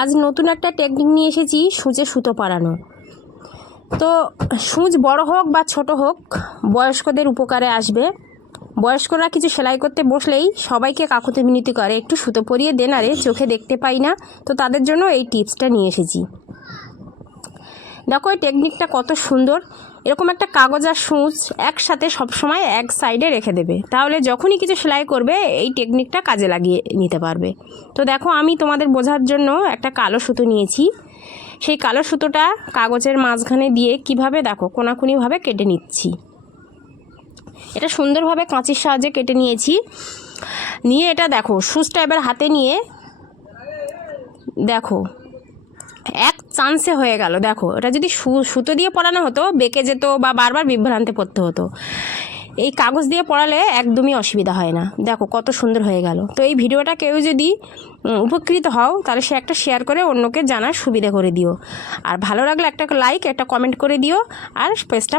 আজ নতুন একটা টেকনিক নিয়ে এসেছি, সূচে সুতো পাড়ানো তো সূচ বড় হোক বা ছোট হোক, বয়স্কদের উপকারে আসবে। বয়স্করা কিছু সেলাই করতে বসলেই সবাইকে কাকুতি মিনতি করে, একটু সুতো পরিয়ে দেন, আরে চোখে দেখতে পাই না, তো তাদের জন্য এই টিপসটা নিয়ে এসেছি। দেখো এই টেকনিকটা কত সুন্দর। এরকম একটা কাগজ আর সূচ একসাথে সবসময় এক সাইডে রেখে দেবে। তাহলে যখনই কিছু সেলাই করবে, এই টেকনিকটা কাজে লাগিয়ে নিতে পারবে। তো দেখো, আমি তোমাদের বোঝার জন্য একটা কালো সুতো নিয়েছি। সেই কালো সুতোটা কাগজের মাঝখানে দিয়ে কীভাবে দেখো, কোনাকুনিভাবে কেটে নিচ্ছি। এটা সুন্দরভাবে কাঁচির সাহায্যে কেটে নিয়েছি। নিয়ে এটা দেখো, সুচটা এবার হাতে নিয়ে দেখো চান্সে হয়ে গেল। দেখো, এটা যদি সুতো দিয়ে পড়ানো হতো, বেঁকে যেত বা বারবার বিভ্রান্তে পড়তে হতো। এই কাগজ দিয়ে পড়ালে একদমই অসুবিধা হয় না। দেখো, কত সুন্দর হয়ে গেল। তো এই ভিডিওটা কেউ যদি উপকৃত হও, তাহলে সে একটা শেয়ার করে অন্যকে জানার সুবিধা করে দিও। আর ভালো লাগলে একটা লাইক একটা কমেন্ট করে দিও। আর পেজটা